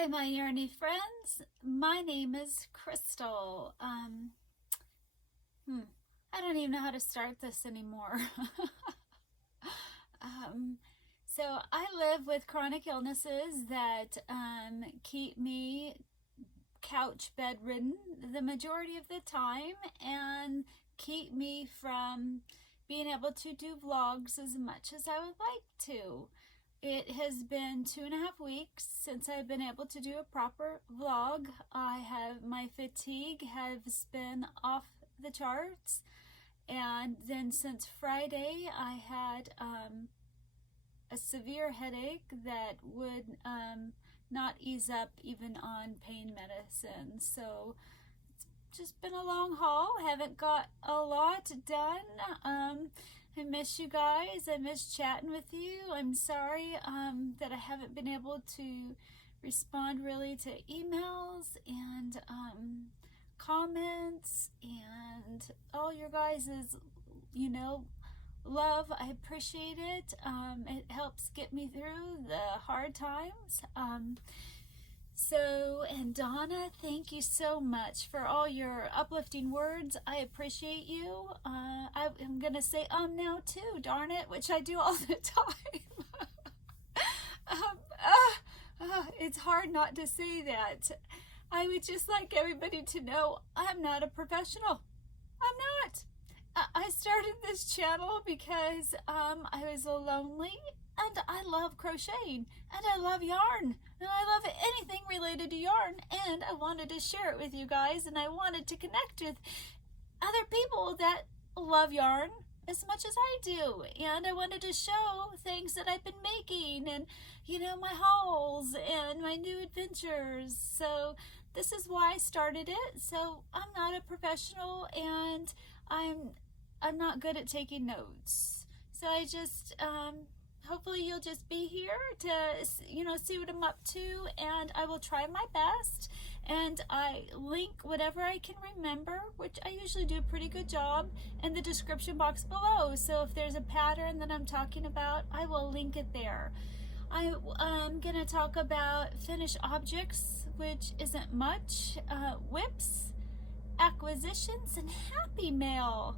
Hi, my yarny friends. My name is Crystal. I don't even know how to start this anymore. So I live with chronic illnesses that keep me couch bedridden the majority of the time and keep me from being able to do vlogs as much as I would like to. It has been 2.5 weeks since I've been able to do a proper vlog. My fatigue has been off the charts, and then since Friday I had a severe headache that would not ease up even on pain medicine. So it's just been a long haul. Haven't got a lot done. I miss you guys. I miss chatting with you. I'm sorry that I haven't been able to respond really to emails and comments and all your guys' love. I appreciate it. It helps get me through the hard times. And Donna, thank you so much for all your uplifting words. I appreciate you. I'm going to say now too, darn it, which I do all the time. It's hard not to say that. I would just like everybody to know I'm not a professional. I'm not. I started this channel because I was lonely, and I love crocheting, and I love yarn, and I love anything related to yarn, and I wanted to share it with you guys, and I wanted to connect with other people that love yarn as much as I do, and I wanted to show things that I've been making, and my hauls and my new adventures. So this is why I started it. So I'm not a professional, and I'm not good at taking notes. So I just hopefully you'll just be here to see what I'm up to, and I will try my best, and I link whatever I can remember, which I usually do a pretty good job, in the description box below. So if there's a pattern that I'm talking about, I will link it there. I'm gonna talk about finished objects, which isn't much, WIPS, acquisitions, and Happy Mail.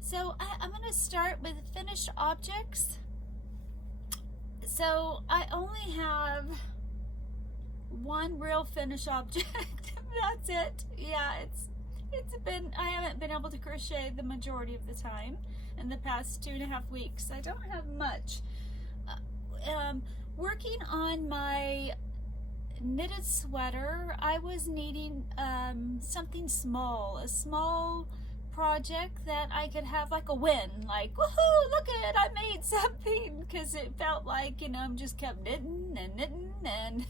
So I'm going to start with finished objects. So I only have one real finished object. That's it. Yeah, I haven't been able to crochet the majority of the time in the past 2.5 weeks. I don't have much. Working on my knitted sweater, I was needing something small, a small project that I could have like a win, like woohoo, look at it, I made something, because it felt like I'm just kept knitting and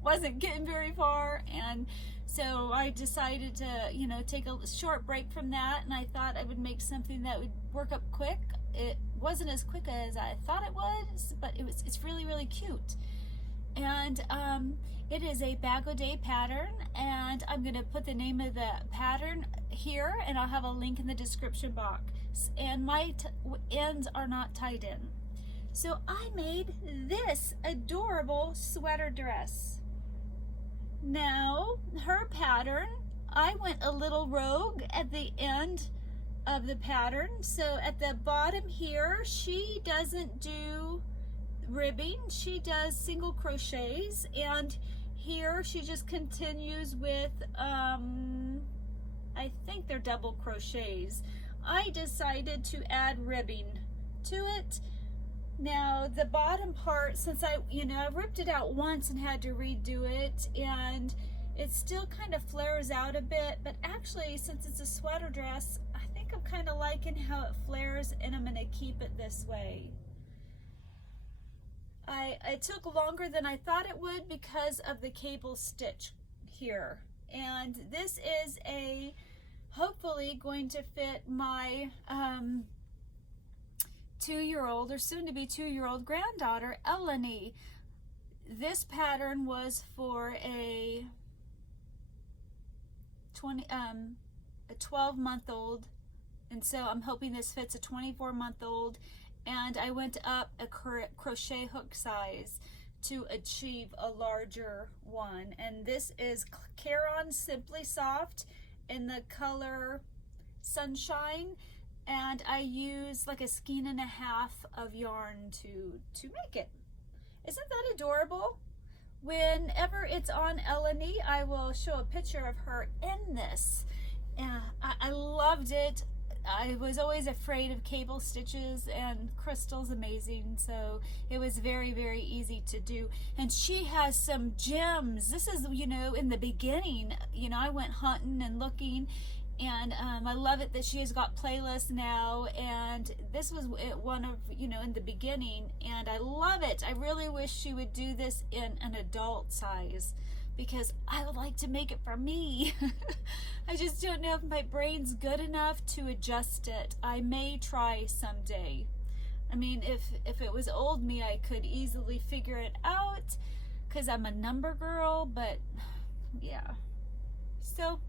wasn't getting very far. And so I decided to take a short break from that, and I thought I would make something that would work up quick. It wasn't as quick as I thought it was, but it's really, really cute. And it is a bag-o-day pattern, and I'm going to put the name of the pattern here, and I'll have a link in the description box. And my ends are not tied in. So I made this adorable sweater dress. Now, her pattern, I went a little rogue at the end of the pattern. So at the bottom here, she doesn't do ribbing, she does single crochets, and here she just continues with I think they're double crochets. I decided to add ribbing to it. Now the bottom part, since I ripped it out once and had to redo it, and it still kind of flares out a bit, but actually since it's a sweater dress, I think I'm kind of liking how it flares, and I'm going to keep it this way. It took longer than I thought it would because of the cable stitch here. And this is hopefully going to fit my 2-year-old or soon to be 2-year-old granddaughter, Eleni. This pattern was for a 12-month-old, and so I'm hoping this fits a 24-month-old. And I went up a crochet hook size to achieve a larger one. And this is Caron Simply Soft in the color Sunshine, and I use like a skein and a half of yarn to make it. Isn't that adorable? Whenever it's on Eleni, I will show a picture of her in this. I loved it. I was always afraid of cable stitches, and Crystal's amazing, so it was very, very easy to do. And she has some gems. This is, you know, in the beginning, you know, I went hunting and looking, and I love it that she has got playlists now, and this was one of, you know, in the beginning, and I love it. I really wish she would do this in an adult size, because I would like to make it for me. I just don't know if my brain's good enough to adjust it. I may try someday. I mean, if it was old me, I could easily figure it out, because I'm a number girl, but yeah. So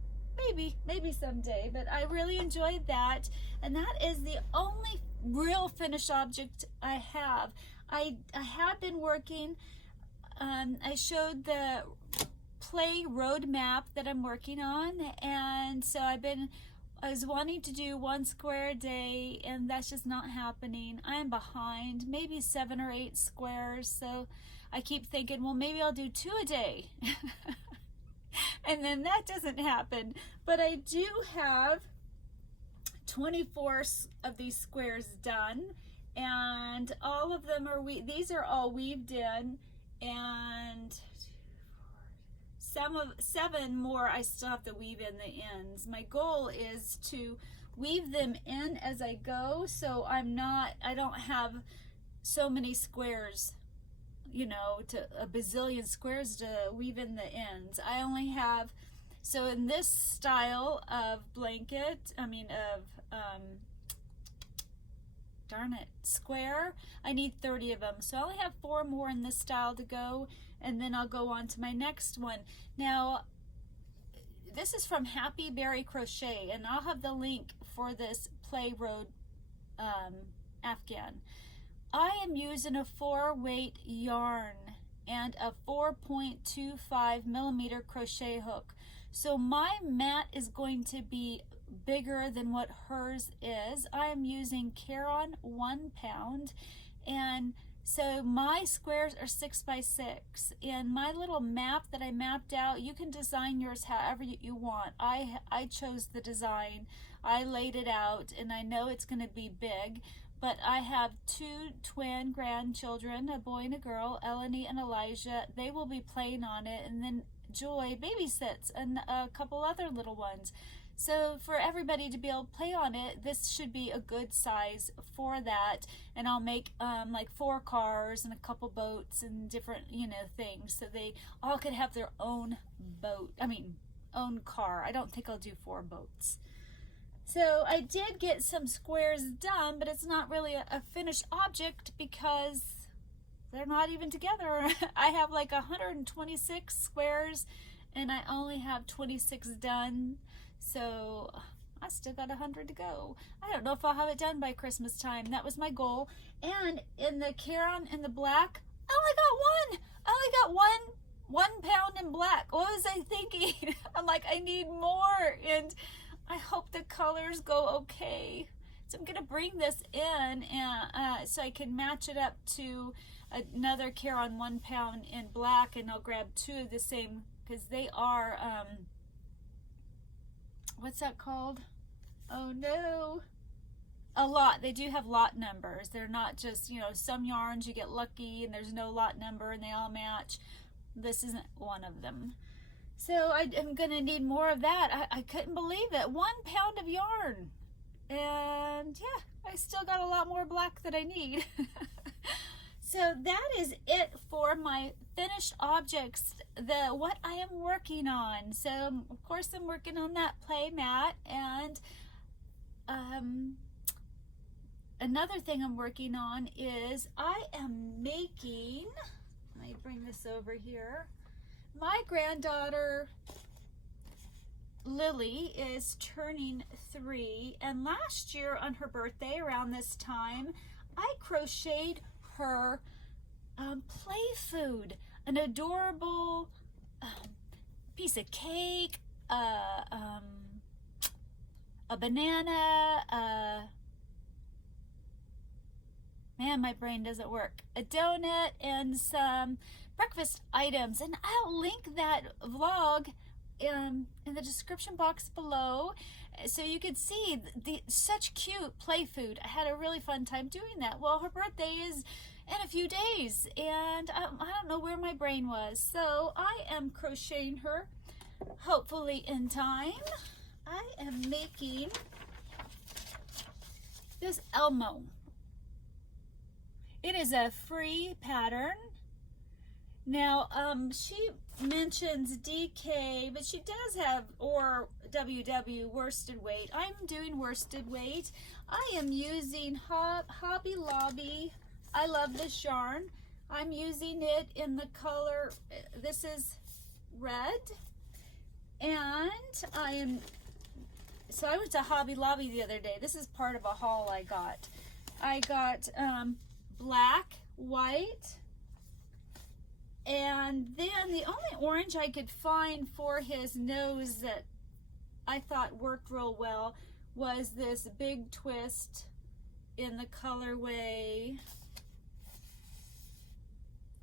maybe someday, but I really enjoyed that. And that is the only real finished object I have. I have been working, I showed the play roadmap that I'm working on, and so I was wanting to do 1 square a day, and that's just not happening. I'm behind, maybe 7 or 8 squares, so I keep thinking, well, maybe I'll do 2 a day. And then that doesn't happen. But I do have 24 of these squares done, and all of them are these are all weaved in, and 7 more I still have to weave in the ends. My goal is to weave them in as I go, so I don't have so many squares, you know, to a bazillion squares to weave in the ends. I only have, so in this style of blanket, darn it, square, I need 30 of them. So I only have 4 more in this style to go, and then I'll go on to my next one. Now, this is from Happy Berry Crochet, and I'll have the link for this Play Road Afghan. I am using a 4-weight yarn and a 4.25 millimeter crochet hook. So my mat is going to be bigger than what hers is. I am using Caron 1 pound, and so my squares are 6 by 6. And my little map that I mapped out, you can design yours however you want. I chose the design, I laid it out, and I know it's going to be big. But I have 2 twin grandchildren, a boy and a girl, Eleni and Elijah. They will be playing on it, and then Joy babysits and a couple other little ones. So for everybody to be able to play on it, this should be a good size for that. And I'll make like 4 cars and a couple boats and different, you know, things, so they all could have their own own car. I don't think I'll do 4 boats. So I did get some squares done, but it's not really a finished object because they're not even together. I have like 126 squares, and I only have 26 done. So I still got 100 to go. I don't know if I'll have it done by Christmas time. That was my goal. And in the Caron in the black, I only got 1. I only got 1 pound in black. What was I thinking? I'm like, I need more, and I hope the colors go okay. So I'm gonna bring this in, and so I can match it up to another Caron 1 pound in black, and I'll grab 2 of the same, because they are, what's that called? Oh no. A lot. They do have lot numbers. They're not just, you know, some yarns you get lucky and there's no lot number and they all match. This isn't one of them. So I'm going to need more of that. I couldn't believe it. 1 pound of yarn. And yeah, I still got a lot more black that I need. So that is it for my finished objects, what I am working on. So of course I'm working on that play mat, and another thing I'm working on is I am making, let me bring this over here. My granddaughter Lily is turning 3, and last year on her birthday around this time I crocheted her play food, an adorable piece of cake, a banana, man, my brain doesn't work, a donut, and some breakfast items. And I'll link that vlog in the description box below, so you can see such cute play food. I had a really fun time doing that. Well, her birthday is in a few days, and I don't know where my brain was, so I am crocheting her, hopefully in time. I am making this Elmo. It is a free pattern. Now, she mentions DK, but she does have, or WW, worsted weight. I'm doing worsted weight. I am using Hobby Lobby. I love this yarn. I'm using it in the color, this is red. And so I went to Hobby Lobby the other day. This is part of a haul I got. I got black, white, and then the only orange I could find for his nose that I thought worked real well was this big twist in the colorway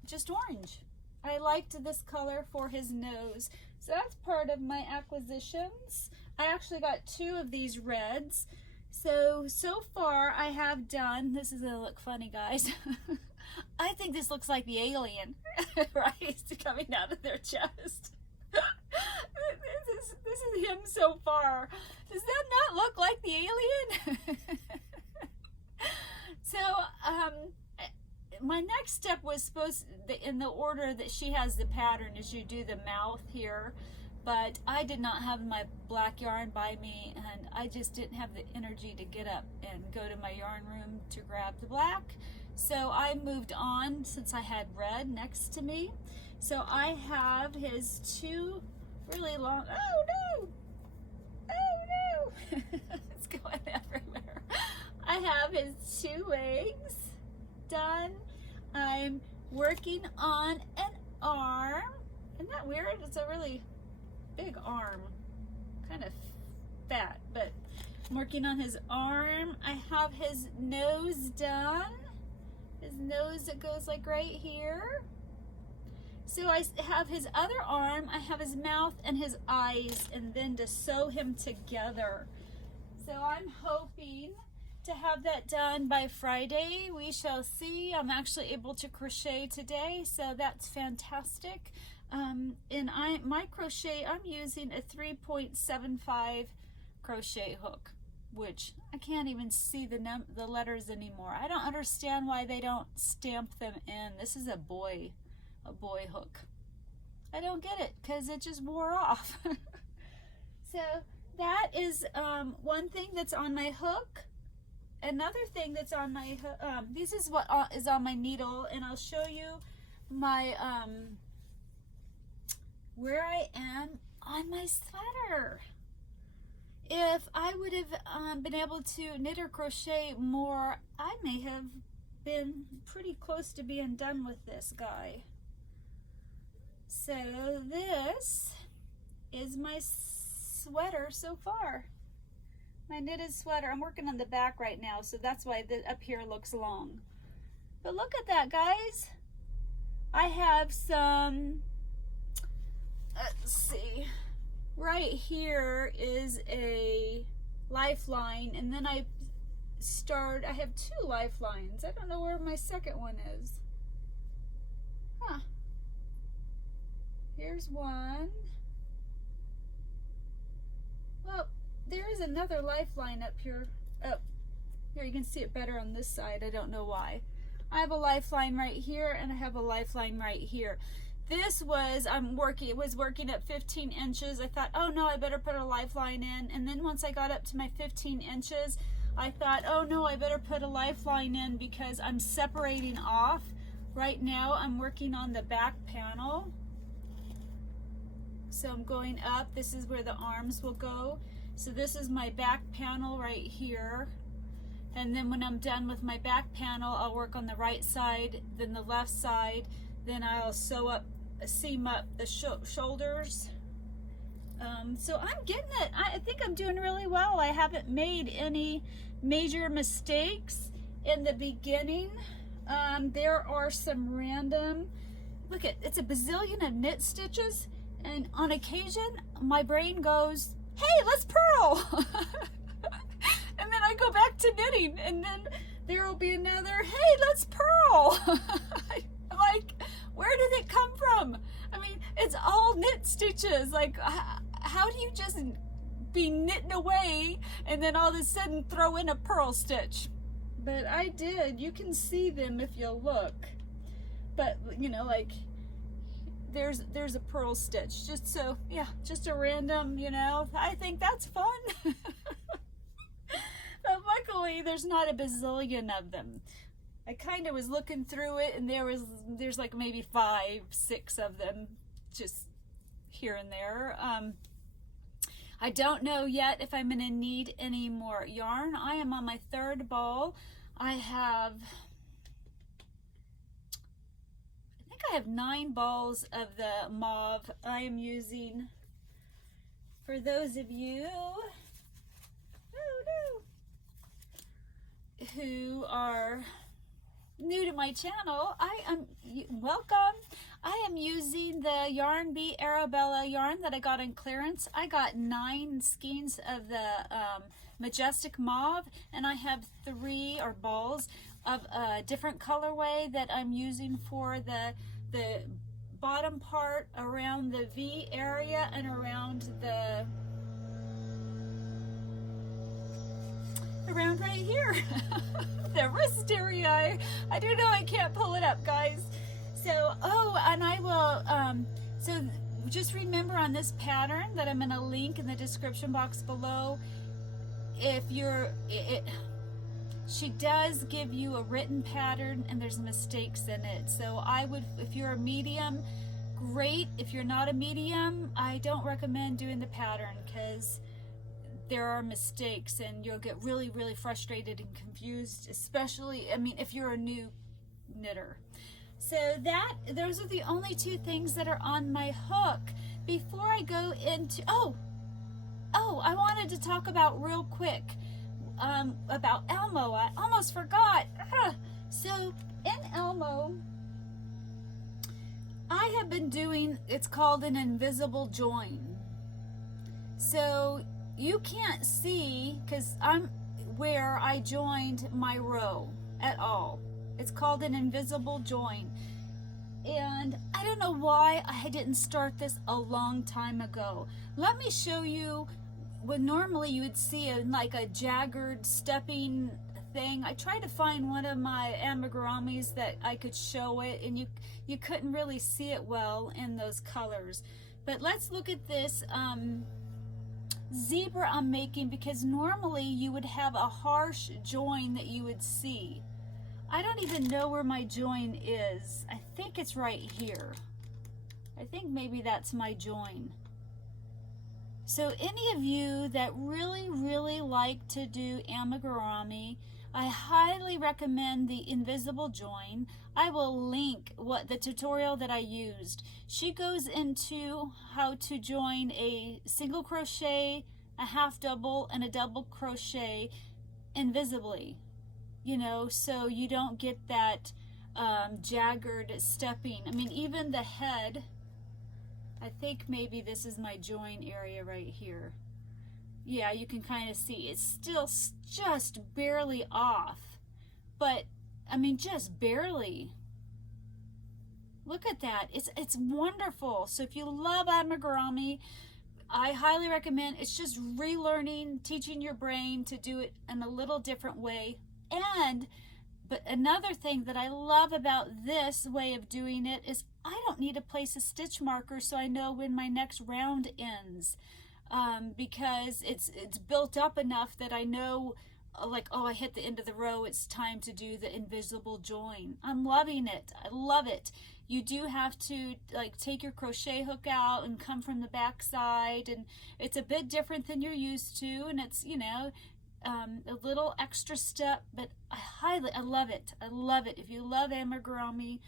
just orange. I liked this color for his nose. So that's part of my acquisitions. I actually got 2 of these reds. So far I have done, this is gonna look funny, guys. I think this looks like the alien, right? It's coming out of their chest. This is him so far. Does that not look like the alien? So, my next step was supposed, in the order that she has the pattern, is you do the mouth here, but I did not have my black yarn by me, and I just didn't have the energy to get up and go to my yarn room to grab the black. So I moved on since I had red next to me. So I have his 2 really long, oh no, oh no, it's going everywhere. I have his 2 legs done. I'm working on an arm. Isn't that weird? It's a really big arm, kind of fat, but I'm working on his arm. I have his nose done. His nose that goes like right here. So I have his other arm, I have his mouth and his eyes, and then to sew him together. So I'm hoping to have that done by Friday. We shall see. I'm actually able to crochet today, so that's fantastic. My crochet, I'm using a 3.75 crochet hook, which I can't even see the letters anymore. I don't understand why they don't stamp them in. This is a boy hook. I don't get it, because it just wore off. So that is one thing that's on my hook. Another thing that's on my this is what is on my needle, and I'll show you my where I am on my sweater. If I would have been able to knit or crochet more, I may have been pretty close to being done with this guy. So this is my sweater so far. My knitted sweater. I'm working on the back right now, so that's why up here looks long. But look at that, guys. I have some, let's see, right here is a lifeline, and then I have 2 lifelines. I don't know where my second one is. Huh. Here's one. Well, there is another lifeline up here. Oh, here you can see it better on this side. I don't know why. I have a lifeline right here, and I have a lifeline right here. This was, it was working at 15 inches. I thought, oh no, I better put a lifeline in. And then once I got up to my 15 inches, I thought, oh no, I better put a lifeline in because I'm separating off. Right now, I'm working on the back panel. So I'm going up. This is where the arms will go. So this is my back panel right here. And then when I'm done with my back panel, I'll work on the right side, then the left side, then I'll seam up the shoulders. So I'm getting it. I think I'm doing really well. I haven't made any major mistakes in the beginning. There are some random, look at, it's a bazillion of knit stitches, and on occasion my brain goes, hey, let's purl. And then I go back to knitting, and then there will be another, hey, let's purl. I'm like, where did it come from? I mean, it's all knit stitches. Like, how do you just be knitting away and then all of a sudden throw in a purl stitch? But I did. You can see them if you look. But, you know, like, there's a purl stitch. Just so, yeah, just a random, you know, I think that's fun. But luckily, there's not a bazillion of them. I kind of was looking through it, and there's like maybe 5, 6 of them just here and there. I don't know yet if I'm going to need any more yarn. I am on my 3rd ball. I think I have 9 balls of the mauve. I am using, for those of you who are new to my channel, welcome. I am using the Yarn Bee Arabella yarn that I got on clearance. I got 9 skeins of the Majestic Mauve, and I have 3 balls of a different colorway that I'm using for the bottom part around the V area and around around right here. The wrist area. I don't know, I can't pull it up, guys. So, and I will, so just remember on this pattern that I'm going to link in the description box below, if she does give you a written pattern and there's mistakes in it. So I would, if you're a medium, great. If you're not a medium, I don't recommend doing the pattern because there are mistakes and you'll get really, really frustrated and confused, especially, I mean, if you're a new knitter. So those are the only 2 things that are on my hook. Before I go into, I wanted to talk about real quick about Elmo. I almost forgot. So in Elmo, I have been doing, it's called an invisible join. So you can't see, because I'm where I joined my row at all. It's called an invisible join. And I don't know why I didn't start this a long time ago. Let me show you what normally you would see like a jagged stepping thing. I tried to find one of my amigurumis that I could show it, and you couldn't really see it well in those colors. But let's look at this zebra I'm making, because normally you would have a harsh join that you would see. I don't even know where my join is. I think it's right here. I think maybe that's my join. So any of you that really, really like to do amigurumi, I highly recommend the invisible join. I will link the tutorial that I used. She goes into how to join a single crochet, a half double, and a double crochet invisibly. You know, so you don't get that jagged stepping. I mean, even the head, I think maybe this is my join area right here. Yeah, you can kind of see it's still just barely off, but I mean, just barely. Look at that. It's wonderful. So if you love amigurumi, I highly recommend. It's just relearning, teaching your brain to do it in a little different way. But another thing that I love about this way of doing it is I don't need to place a stitch marker so I know when my next round ends, because it's built up enough that I know, like, oh, I hit the end of the row, it's time to do the invisible join. I'm loving it. I love it. You do have to like take your crochet hook out and come from the back side, and it's a bit different than you're used to, and it's, you know, a little extra step, but I love it. I love it. If you love amigurumi,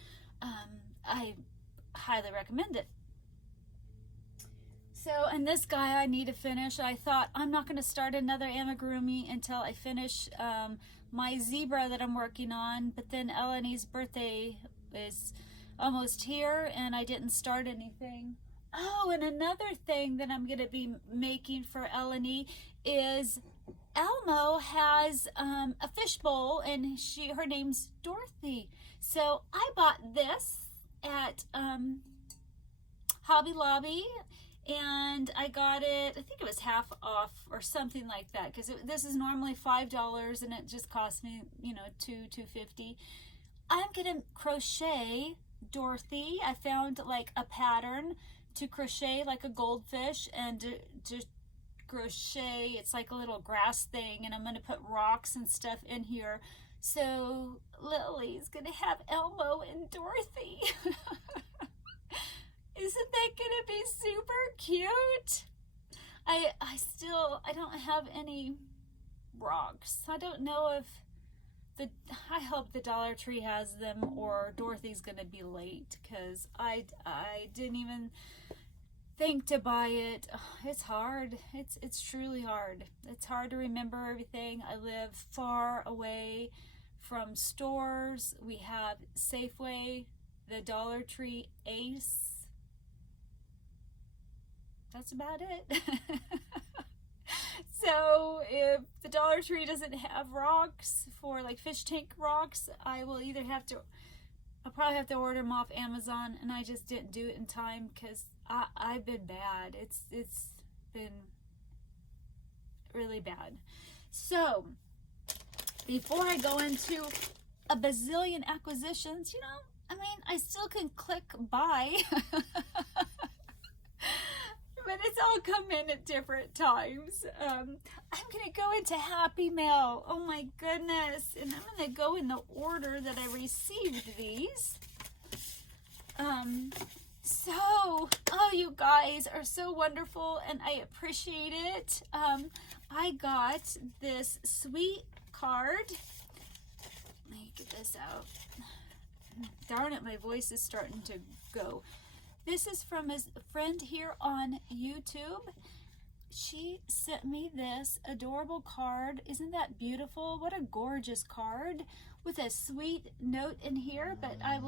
I highly recommend it. So, and this guy I need to finish. I thought I'm not going to start another amigurumi until I finish my zebra that I'm working on, but then Eleni's birthday is almost here and I didn't start anything. Oh, and another thing that I'm going to be making for Eleni is Elmo has a fishbowl, and her name's Dorothy. So I bought this at Hobby Lobby, and I got it, I think it was half off or something like that, because this is normally $5 and it just cost me, you know, $2.50. I'm gonna crochet Dorothy. I found like a pattern to crochet like a goldfish, and to crochet, it's like a little grass thing, and I'm gonna put rocks and stuff in here. So Lily's gonna have Elmo and Dorothy. Isn't that gonna be super cute? I don't have any rocks. I don't know if I hope the Dollar Tree has them, or Dorothy's gonna be late, because I didn't even think to buy it. It's hard. It's truly hard. It's hard to remember everything. I live far away from stores. We have Safeway, the Dollar Tree, Ace. That's about it. So if the Dollar Tree doesn't have rocks for like fish tank rocks, I will either have to, I'll probably have to order them off Amazon, and I just didn't do it in time because I've been bad. It's been really bad. So before I go into a bazillion acquisitions, you know, I mean, I still can click buy. But it's all come in at different times. I'm gonna go into Happy Mail. Oh my goodness. And I'm gonna go in the order that I received these. So, oh, you guys are so wonderful and I appreciate it. I got this sweet card. Let me get this out. Darn it, my voice is starting to go. This is from a friend here on YouTube. She sent me this adorable card. Isn't that beautiful? What a gorgeous card with a sweet note in here. But I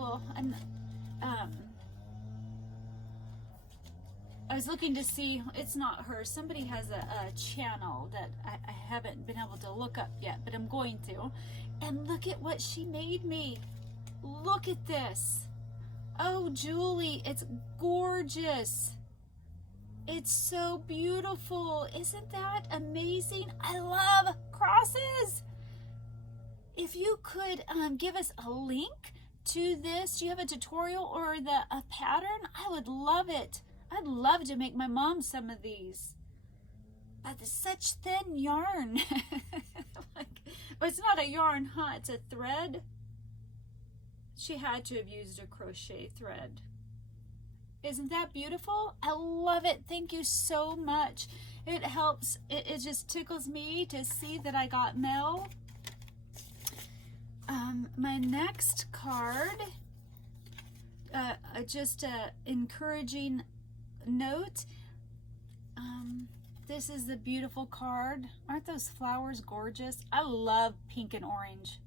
was looking to see, it's not her. Somebody has a channel that I haven't been able to look up yet, but I'm going to. And look at what she made me. Look at this. Oh, Julie, it's gorgeous. It's so beautiful. Isn't that amazing? I love crosses. If you could give us a link to this, do you have a tutorial or a pattern? I would love it. I'd love to make my mom some of these. But it's such thin yarn. But it's not a yarn, huh? It's a thread. She had to have used a crochet thread. Isn't that beautiful? I love it. Thank you so much. It helps. It just tickles me to see that I got mail. My next card, just a encouraging note. This is the beautiful card. Aren't those flowers gorgeous? I love pink and orange.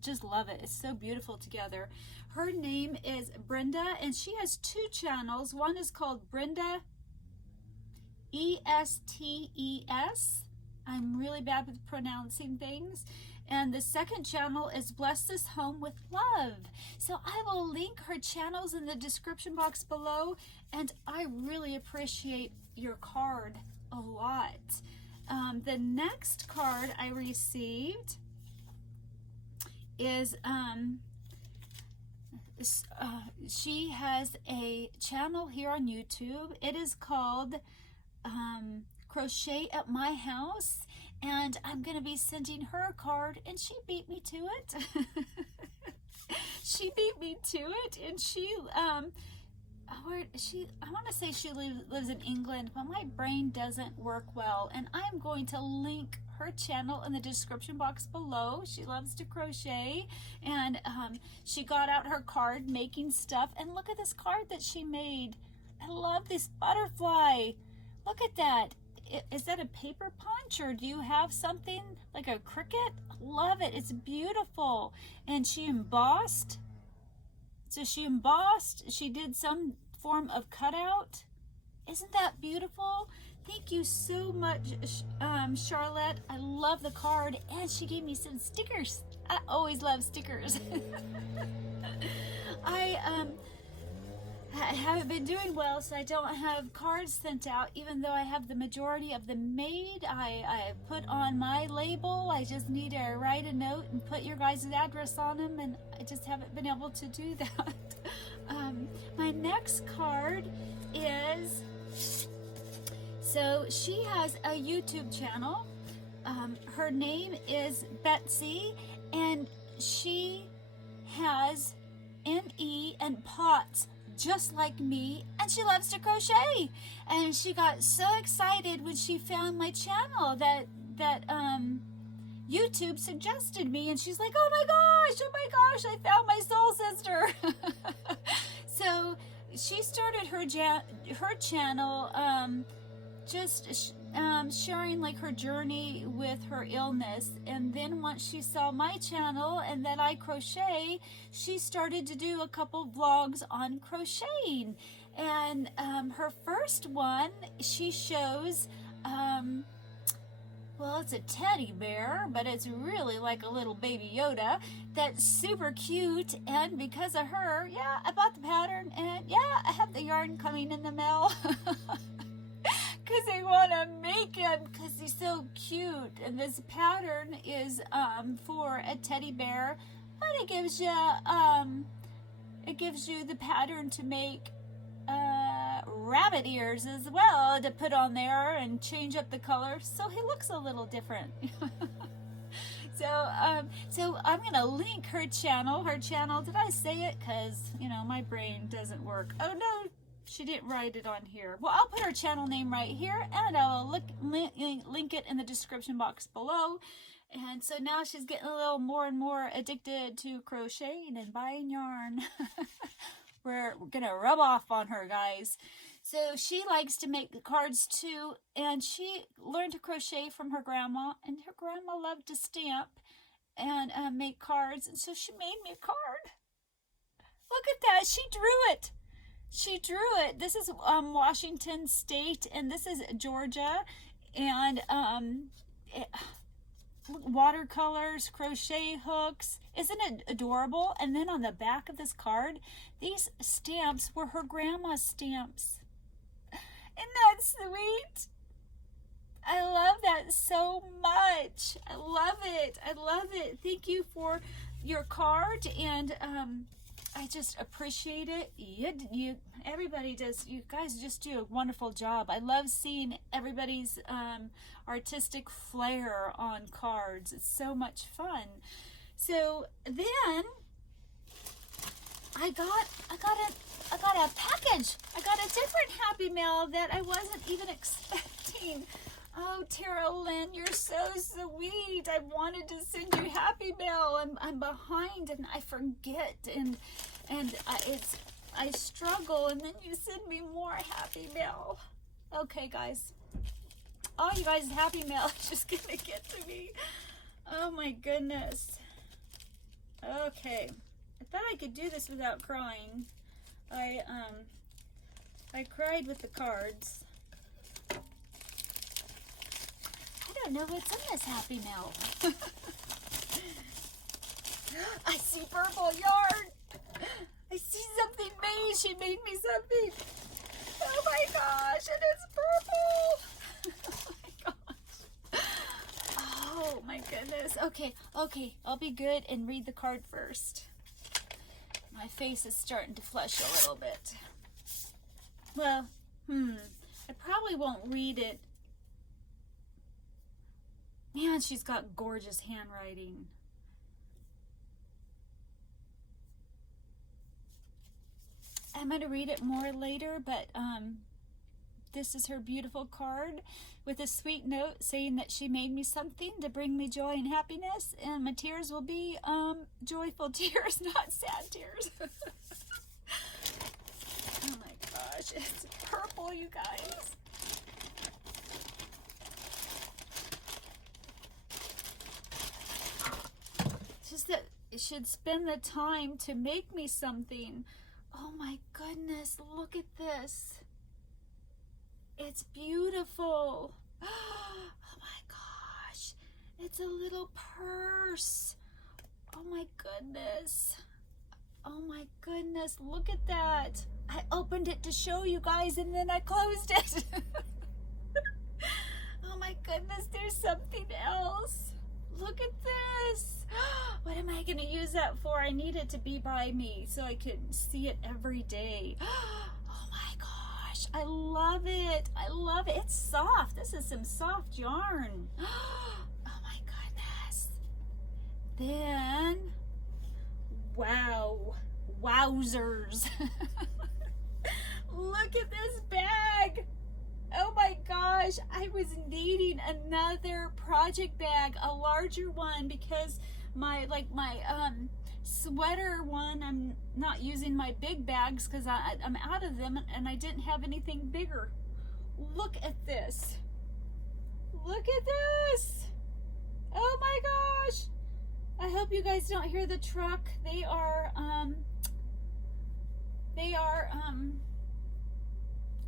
Just love it. It's so beautiful together. Her name is Brenda, and she has 2 channels. One is called Brenda Estes. I'm really bad with pronouncing things. And the second channel is Bless This Home with Love. So I will link her channels in the description box below, and I really appreciate your card a lot. The next card I received is she has a channel here on YouTube. It is called Crochet at My House, and I'm gonna be sending her a card, and she beat me to it. She beat me to it, and I want to say she lives in England, but my brain doesn't work well, and I'm going to link her channel in the description box below. She loves to crochet, and she got out her card making stuff, and look at this card that she made. I love this butterfly. Look at that. Is that a paper punch, or do you have something like a cricket? Love it. It's beautiful. And she embossed. So she embossed. She did some form of cutout. Isn't that beautiful? Thank you so much, Charlotte. I love the card, and she gave me some stickers. I always love stickers. I haven't been doing well, so I don't have cards sent out, even though I have the majority of them made. I put on my label. I just need to write a note and put your guys' address on them, and I just haven't been able to do that. My next card is, so she has a YouTube channel. Her name is Betsy, and she has ME and pots just like me, and she loves to crochet. And she got so excited when she found my channel that YouTube suggested me, and she's like, oh my gosh, I found my soul sister. So she started her channel just sharing like her journey with her illness, and then once she saw my channel and that I crochet, she started to do a couple vlogs on crocheting. And her first one, she shows well, it's a teddy bear, but it's really like a little baby Yoda that's super cute. And because of her, yeah, I bought the pattern, and yeah, I have the yarn coming in the mail. Because I want to make him, because he's so cute. And this pattern is for a teddy bear, but it gives you the pattern to make rabbit ears as well, to put on there and change up the color so he looks a little different. So I'm gonna link her channel. Did I say it? Because my brain doesn't work. Oh no, she didn't write it on here. Well, I'll put her channel name right here, and I'll link it in the description box below. And so now she's getting a little more and more addicted to crocheting and buying yarn. We're gonna rub off on her, guys. So she likes to make the cards too, and she learned to crochet from her grandma, and her grandma loved to stamp and make cards, and so she made me a card. Look at that, she drew it. This is Washington State, and this is Georgia, and watercolors, crochet hooks. Isn't it adorable? And then on the back of this card, these stamps were her grandma's stamps. Isn't that sweet? I love that so much. I love it. Thank you for your card, and I just appreciate it. Everybody does. You guys just do a wonderful job. I love seeing everybody's artistic flair on cards. It's so much fun. So then I got a package. I got a different Happy Mail that I wasn't even expecting. Oh, Tara Lynn, you're so sweet. I wanted to send you Happy Mail. I'm behind and I forget, and I struggle, and then you send me more Happy Mail. Okay, guys. Oh, you guys' Happy Mail is just gonna get to me. Oh my goodness. Okay. I thought I could do this without crying. I cried with the cards. I don't know what's in this Happy Mail. I see purple yarn. I see something made. She made me something. Oh my gosh, it is purple. Oh my gosh. Oh my goodness. Okay, I'll be good and read the card first. My face is starting to flush a little bit. Well, I probably won't read it. Man, she's got gorgeous handwriting. I'm going to read it more later, but This is her beautiful card with a sweet note saying that she made me something to bring me joy and happiness, and my tears will be joyful tears, not sad tears. Oh my gosh, it's purple, you guys. Just that it should spend the time to make me something. Oh my goodness, look at this. It's beautiful. Oh my gosh. It's a little purse. Oh my goodness. Oh my goodness. Look at that. I opened it to show you guys and then I closed it. Oh my goodness. There's something else. Look at this. What am I going to use that for? I need it to be by me so I can see it every day. I love it. I love it. It's soft. This is some soft yarn. Oh my goodness. Then, wow. Wowzers. Look at this bag. Oh my gosh. I was needing another project bag, a larger one, because my sweater one, I'm not using my big bags because I'm out of them, and I didn't have anything bigger. Look at this. Look at this. Oh my gosh. I hope you guys don't hear the truck. They are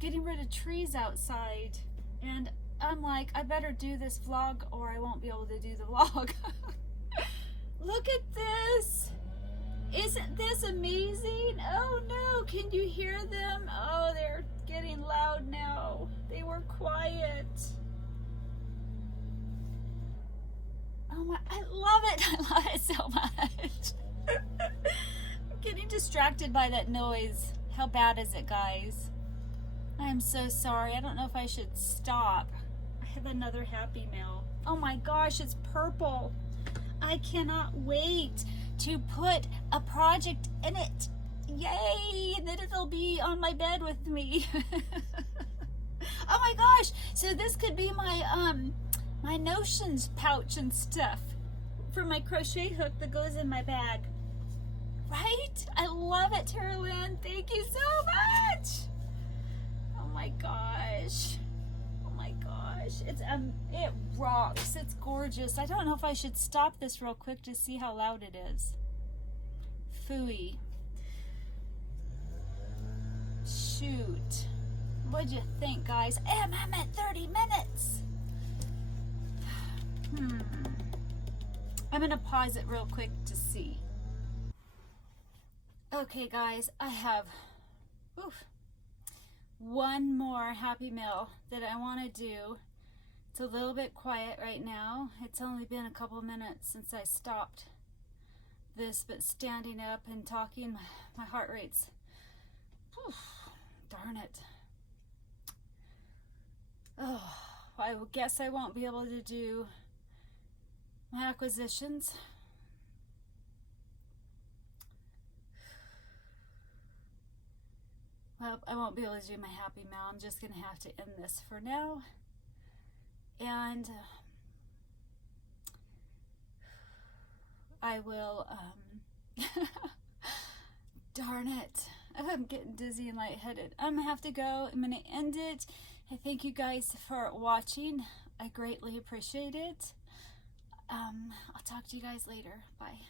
getting rid of trees outside, and I'm like, I better do this vlog or I won't be able to do the vlog. Look at this. Isn't this amazing? Oh no, can you hear them? Oh, they're getting loud now. They were quiet. Oh my, I love it. I love it so much. I'm getting distracted by that noise. How bad is it, guys? I am so sorry. I don't know if I should stop. I have another Happy Mail. Oh my gosh, it's purple. I cannot wait to put a project in it. Yay! And then it'll be on my bed with me. Oh my gosh! So this could be my my notions pouch and stuff for my crochet hook that goes in my bag. Right? I love it, Tara Lynn. Thank you so much. Oh my gosh. Oh my gosh. It's it rocks. It's gorgeous. I don't know if I should stop this real quick to see how loud it is. Phooey. Shoot. What'd you think, guys? I'm at 30 minutes. I'm gonna pause it real quick to see. Okay, guys, I have one more Happy Mail that I want to do. It's a little bit quiet right now. It's only been a couple minutes since I stopped this, but standing up and talking, my heart rate's, darn it. Oh, I guess I won't be able to do my acquisitions. Well, I won't be able to do my Happy Mail. I'm just going to have to end this for now. And I will, darn it. I'm getting dizzy and lightheaded. I'm going to have to go. I'm going to end it. I thank you guys for watching. I greatly appreciate it. I'll talk to you guys later. Bye.